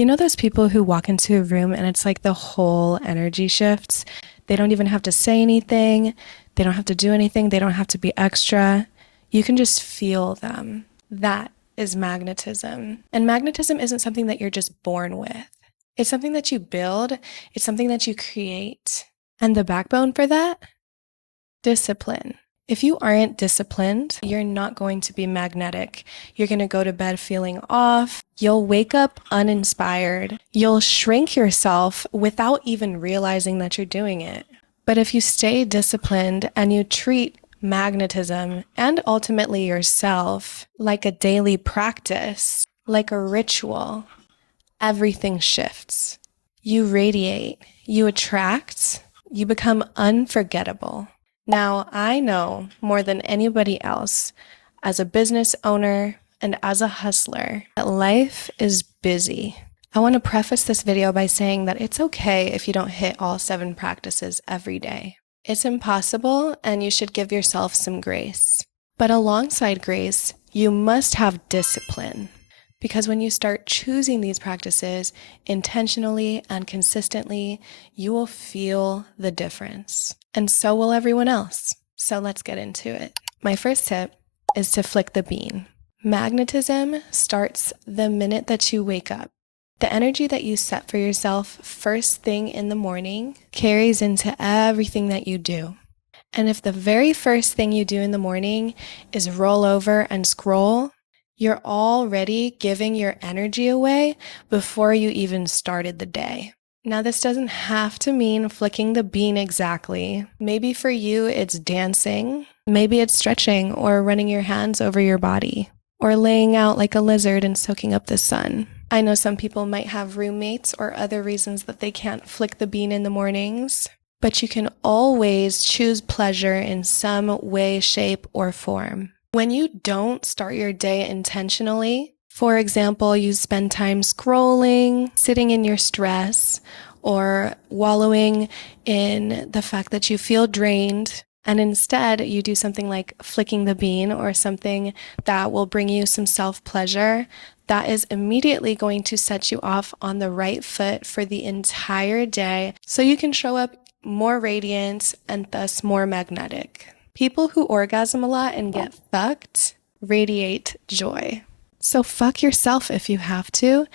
You know those people who walk into a room and it's like the whole energy shifts? They don't even have to say anything. They don't have to do anything. They don't have to be extra. You can just feel them. That is magnetism. And magnetism isn't something that you're just born with. It's something that you build. It's something that you create. And the backbone for that? Discipline. If you aren't disciplined, you're not going to be magnetic. You're going to go to bed feeling off. You'll wake up uninspired. You'll shrink yourself without even realizing that you're doing it. But if you stay disciplined and you treat magnetism and ultimately yourself like a daily practice, like a ritual, everything shifts. You radiate, you attract, you become unforgettable. Now, I know more than anybody else, as a business owner and as a hustler, that life is busy. I want to preface this video by saying that it's okay if you don't hit all 7 practices every day. It's impossible, and you should give yourself some grace. But alongside grace, you must have discipline. Because when you start choosing these practices intentionally and consistently, you will feel the difference. And so will everyone else. So let's get into it. My first tip is to flick the bean. Magnetism starts the minute that you wake up. The energy that you set for yourself first thing in the morning carries into everything that you do. And if the very first thing you do in the morning is roll over and scroll, you're already giving your energy away before you even started the day. Now, this doesn't have to mean flicking the bean exactly. Maybe for you, it's dancing. Maybe it's stretching or running your hands over your body or laying out like a lizard and soaking up the sun. I know some people might have roommates or other reasons that they can't flick the bean in the mornings, but you can always choose pleasure in some way, shape, or form. When you don't start your day intentionally, for example, you spend time scrolling, sitting in your stress, or wallowing in the fact that you feel drained, and instead you do something like flicking the bean or something that will bring you some self-pleasure, that is immediately going to set you off on the right foot for the entire day so you can show up more radiant and thus more magnetic. People who orgasm a lot and get fucked radiate joy. So fuck yourself if you have to,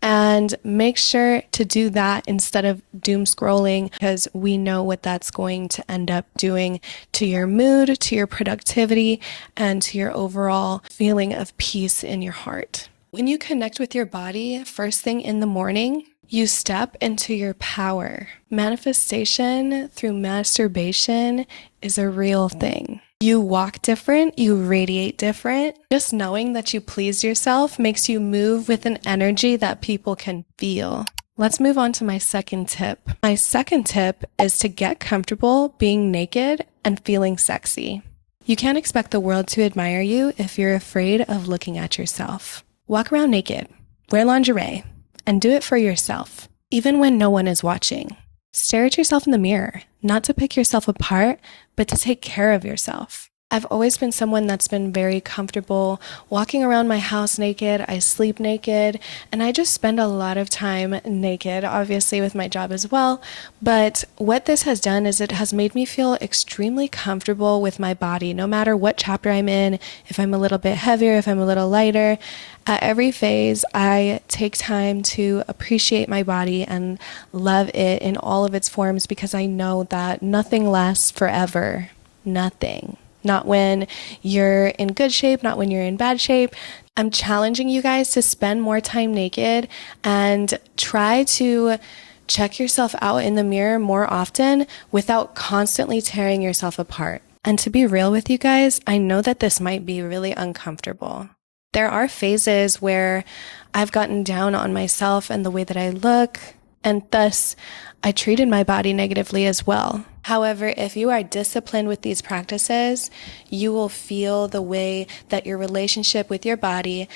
and make sure to do that instead of doom scrolling, because we know what that's going to end up doing to your mood, to your productivity, and to your overall feeling of peace in your heart. When you connect with your body first thing in the morning, you step into your power. Manifestation through masturbation is a real thing. You walk different, you radiate different. Just knowing that you please yourself makes you move with an energy that people can feel. Let's move on to my second tip. My second tip is to get comfortable being naked and feeling sexy. You can't expect the world to admire you if you're afraid of looking at yourself. Walk around naked, wear lingerie, and do it for yourself, even when no one is watching. Stare at yourself in the mirror, not to pick yourself apart, but to take care of yourself. I've always been someone that's been very comfortable walking around my house naked. I sleep naked, and I just spend a lot of time naked, obviously with my job as well. But what this has done is it has made me feel extremely comfortable with my body, no matter what chapter I'm in, if I'm a little bit heavier, if I'm a little lighter. At every phase, I take time to appreciate my body and love it in all of its forms, because I know that nothing lasts forever. Nothing. Not when you're in good shape, not when you're in bad shape. I'm challenging you guys to spend more time naked and try to check yourself out in the mirror more often without constantly tearing yourself apart. And to be real with you guys, I know that this might be really uncomfortable. There are phases where I've gotten down on myself and the way that I look, and thus I treated my body negatively as well. However, if you are disciplined with these practices, you will feel the way that your relationship with your body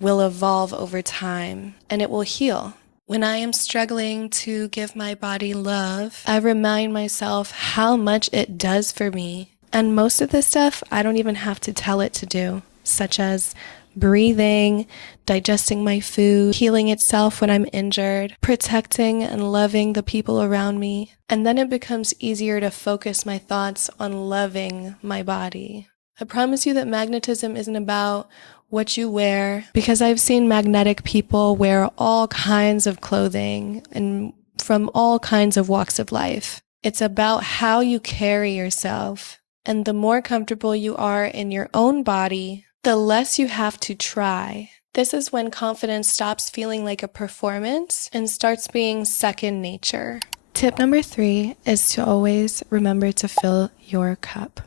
will evolve over time, and it will heal. When I am struggling to give my body love, I remind myself how much it does for me. And most of this stuff, I don't even have to tell it to do, such as breathing, digesting my food, healing itself when I'm injured, protecting and loving the people around me. And then it becomes easier to focus my thoughts on loving my body. I promise you that magnetism isn't about what you wear, because I've seen magnetic people wear all kinds of clothing and from all kinds of walks of life. It's about how you carry yourself. And the more comfortable you are in your own body, the less you have to try. This is when confidence stops feeling like a performance and starts being second nature. Tip number 3 is to always remember to fill your cup.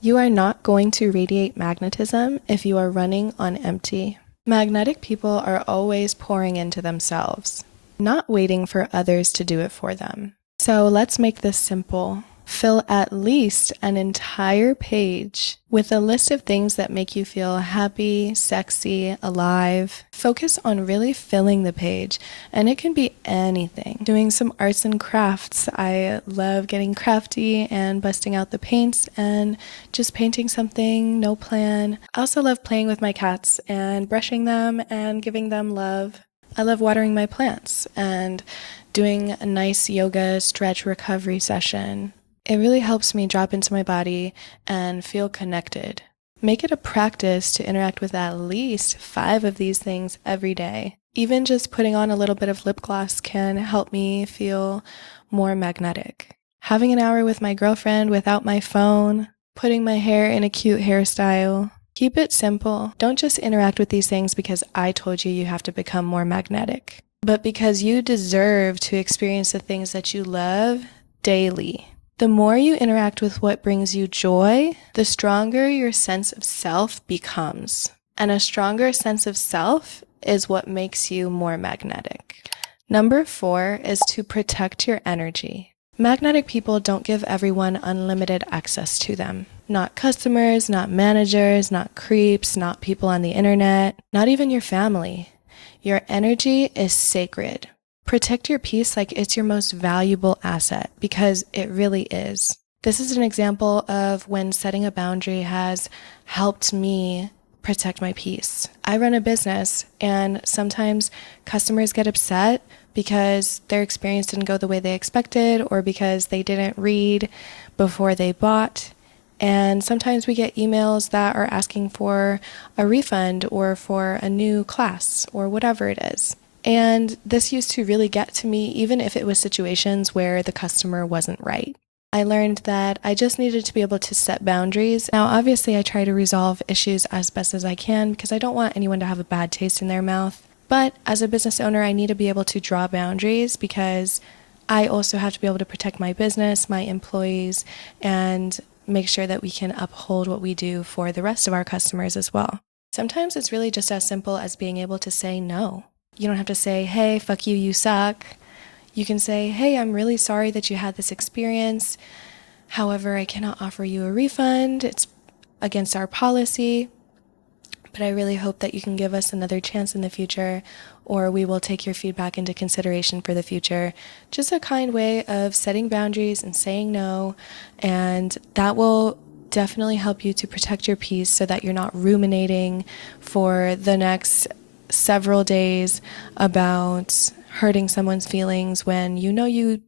You are not going to radiate magnetism if you are running on empty. Magnetic people are always pouring into themselves, not waiting for others to do it for them. So let's make this simple. Fill at least an entire page with a list of things that make you feel happy, sexy, alive. Focus on really filling the page, and it can be anything. Doing some arts and crafts. I love getting crafty and busting out the paints and just painting something, no plan. I also love playing with my cats and brushing them and giving them love. I love watering my plants and doing a nice yoga stretch recovery session. It really helps me drop into my body and feel connected. Make it a practice to interact with at least 5 of these things every day. Even just putting on a little bit of lip gloss can help me feel more magnetic. Having an hour with my girlfriend without my phone, putting my hair in a cute hairstyle. Keep it simple. Don't just interact with these things because I told you you have to become more magnetic, but because you deserve to experience the things that you love daily. The more you interact with what brings you joy, the stronger your sense of self becomes. And a stronger sense of self is what makes you more magnetic. Number 4 is to protect your energy. Magnetic people don't give everyone unlimited access to them. Not customers, not managers, not creeps, not people on the internet, not even your family. Your energy is sacred. Protect your peace like it's your most valuable asset, because it really is. This is an example of when setting a boundary has helped me protect my peace. I run a business, and sometimes customers get upset because their experience didn't go the way they expected, or because they didn't read before they bought. And sometimes we get emails that are asking for a refund or for a new class or whatever it is. And this used to really get to me, even if it was situations where the customer wasn't right. I learned that I just needed to be able to set boundaries. Now, obviously, I try to resolve issues as best as I can because I don't want anyone to have a bad taste in their mouth. But as a business owner, I need to be able to draw boundaries because I also have to be able to protect my business, my employees, and make sure that we can uphold what we do for the rest of our customers as well. Sometimes it's really just as simple as being able to say no. You don't have to say, hey, fuck you, you suck. You can say, hey, I'm really sorry that you had this experience. However, I cannot offer you a refund. It's against our policy. But I really hope that you can give us another chance in the future, or we will take your feedback into consideration for the future. Just a kind way of setting boundaries and saying no, and that will definitely help you to protect your peace so that you're not ruminating for the next several days about hurting someone's feelings when you know you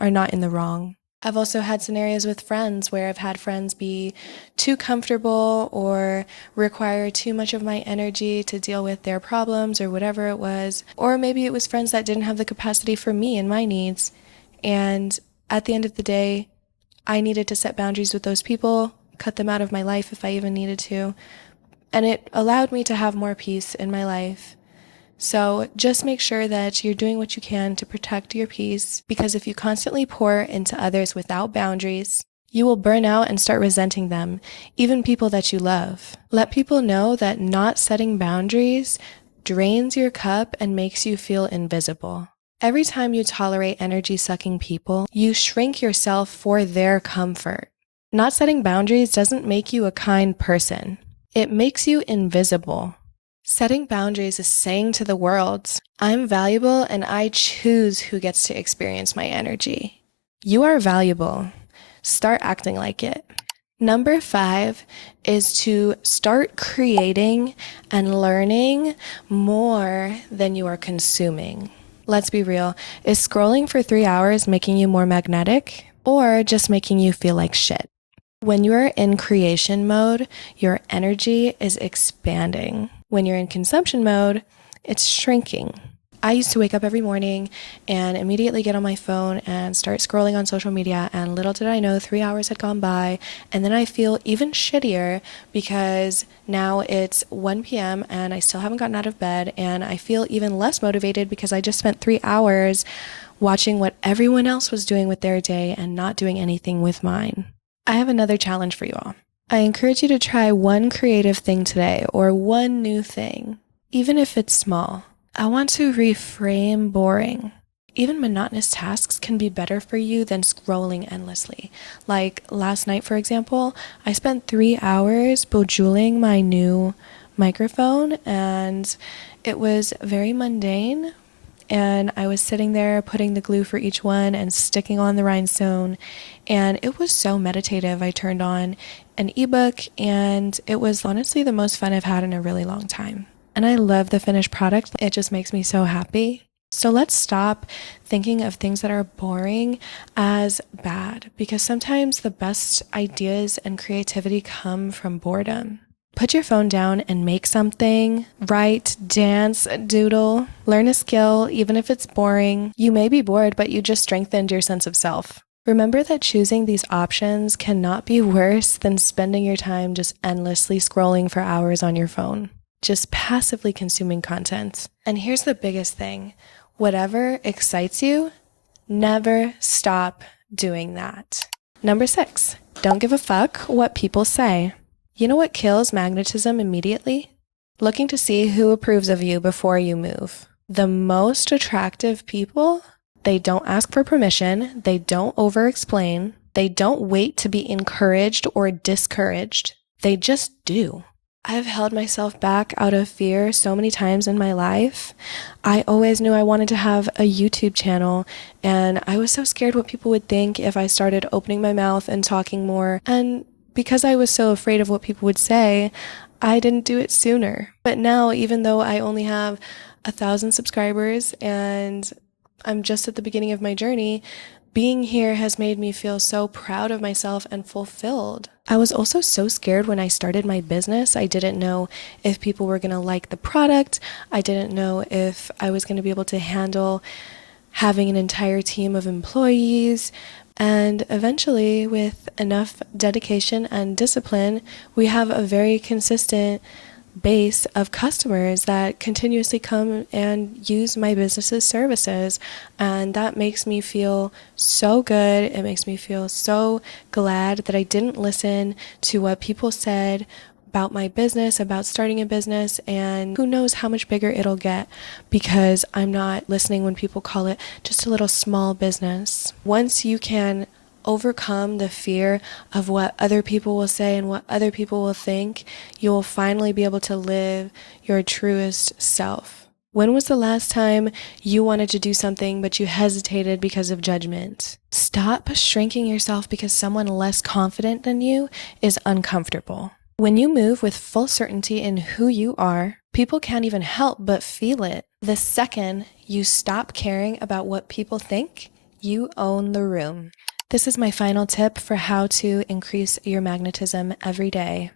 are not in the wrong. I've also had scenarios with friends where I've had friends be too comfortable or require too much of my energy to deal with their problems or whatever it was. Or maybe it was friends that didn't have the capacity for me and my needs. And at the end of the day, I needed to set boundaries with those people, cut them out of my life if I even needed to. And it allowed me to have more peace in my life. So just make sure that you're doing what you can to protect your peace, because if you constantly pour into others without boundaries, you will burn out and start resenting them, even people that you love. Let people know that not setting boundaries drains your cup and makes you feel invisible. Every time you tolerate energy-sucking people, you shrink yourself for their comfort. Not setting boundaries doesn't make you a kind person. It makes you invisible. Setting boundaries is saying to the world, I'm valuable and I choose who gets to experience my energy. You are valuable. Start acting like it. Number 5 is to start creating and learning more than you are consuming. Let's be real. Is scrolling for 3 hours making you more magnetic or just making you feel like shit? When you're in creation mode, your energy is expanding. When you're in consumption mode, it's shrinking. I used to wake up every morning and immediately get on my phone and start scrolling on social media, and little did I know 3 hours had gone by, and then I feel even shittier because now it's 1 p.m. and I still haven't gotten out of bed, and I feel even less motivated because I just spent 3 hours watching what everyone else was doing with their day and not doing anything with mine. I have another challenge for you all. I encourage you to try one creative thing today or one new thing, even if it's small. I want to reframe boring. Even monotonous tasks can be better for you than scrolling endlessly. Like last night, for example, I spent 3 hours bejeweling my new microphone, and it was very mundane. And I was sitting there putting the glue for each one and sticking on the rhinestone, and it was so meditative. I turned on an ebook, and it was honestly the most fun I've had in a really long time. And I love the finished product. It just makes me so happy. So let's stop thinking of things that are boring as bad, because sometimes the best ideas and creativity come from boredom. Put your phone down and make something. Write, dance, doodle, learn a skill, even if it's boring. You may be bored, but you just strengthened your sense of self. Remember that choosing these options cannot be worse than spending your time just endlessly scrolling for hours on your phone, just passively consuming content. And here's the biggest thing. Whatever excites you, never stop doing that. Number 6, don't give a fuck what people say. You know what kills magnetism immediately? Looking to see who approves of you before you move. The most attractive people, they don't ask for permission, they don't over-explain, they don't wait to be encouraged or discouraged, they just do. I've held myself back out of fear so many times in my life. I always knew I wanted to have a YouTube channel, and I was so scared what people would think if I started opening my mouth and talking more. And because I was so afraid of what people would say, I didn't do it sooner. But now, even though I only have 1,000 subscribers and I'm just at the beginning of my journey, being here has made me feel so proud of myself and fulfilled. I was also so scared when I started my business. I didn't know if people were going to like the product. I didn't know if I was going to be able to handle having an entire team of employees. And eventually, with enough dedication and discipline, we have a very consistent base of customers that continuously come and use my business's services, and that makes me feel so good. It makes me feel so glad that I didn't listen to what people said about my business, about starting a business, and who knows how much bigger it'll get because I'm not listening when people call it just a little small business. Once you can overcome the fear of what other people will say and what other people will think, you will finally be able to live your truest self. When was the last time you wanted to do something but you hesitated because of judgment? Stop shrinking yourself because someone less confident than you is uncomfortable. When you move with full certainty in who you are, people can't even help but feel it. The second you stop caring about what people think, you own the room. This is my final tip for how to increase your magnetism every day.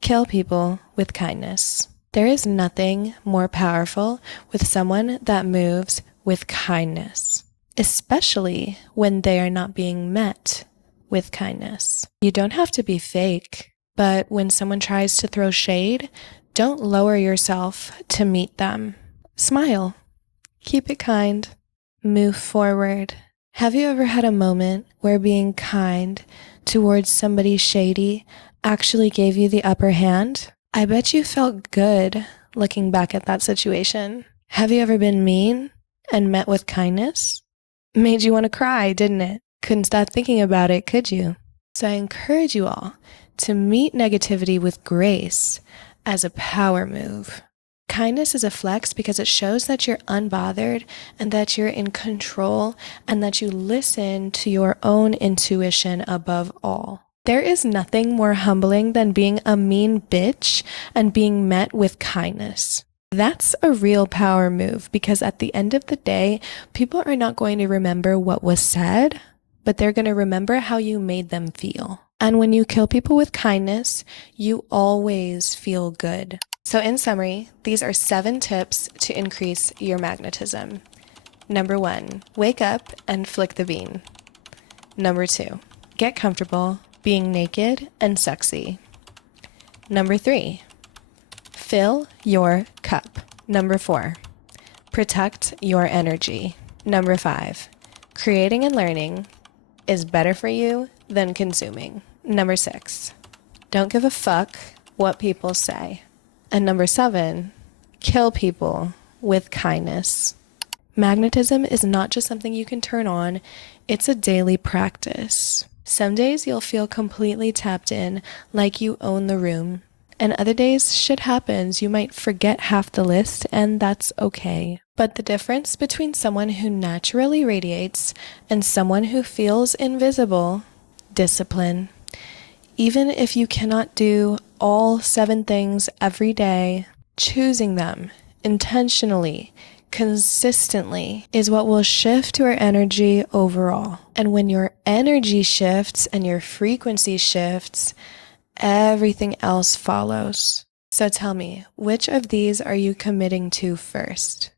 Kill people with kindness. There is nothing more powerful with someone that moves with kindness, especially when they are not being met with kindness. You don't have to be fake, but when someone tries to throw shade, don't lower yourself to meet them. Smile. Keep it kind. Move forward. Have you ever had a moment where being kind towards somebody shady actually gave you the upper hand? I bet you felt good looking back at that situation. Have you ever been mean and met with kindness? Made you want to cry, didn't it? Couldn't stop thinking about it, could you? So I encourage you all to meet negativity with grace as a power move. Kindness is a flex because it shows that you're unbothered and that you're in control and that you listen to your own intuition above all. There is nothing more humbling than being a mean bitch and being met with kindness. That's a real power move because at the end of the day, people are not going to remember what was said, but they're going to remember how you made them feel. And when you kill people with kindness, you always feel good. So in summary, these are 7 tips to increase your magnetism. Number 1, wake up and flick the bean. Number 2, get comfortable being naked and sexy. Number 3, fill your cup. Number 4, protect your energy. Number 5, creating and learning is better for you than consuming. Number 6, don't give a fuck what people say. And number 7, kill people with kindness. Magnetism is not just something you can turn on, it's a daily practice. Some days you'll feel completely tapped in, like you own the room. And other days, shit happens. You might forget half the list, and that's okay. But the difference between someone who naturally radiates and someone who feels invisible, discipline. Even if you cannot do all 7 things every day, choosing them intentionally, consistently is what will shift your energy overall. And when your energy shifts and your frequency shifts, everything else follows. So tell me, which of these are you committing to first?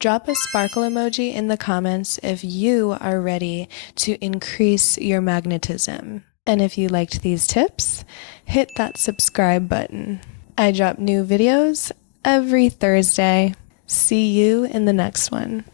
Drop a sparkle emoji in the comments if you are ready to increase your magnetism. And if you liked these tips, hit that subscribe button. I drop new videos every Thursday. See you in the next one.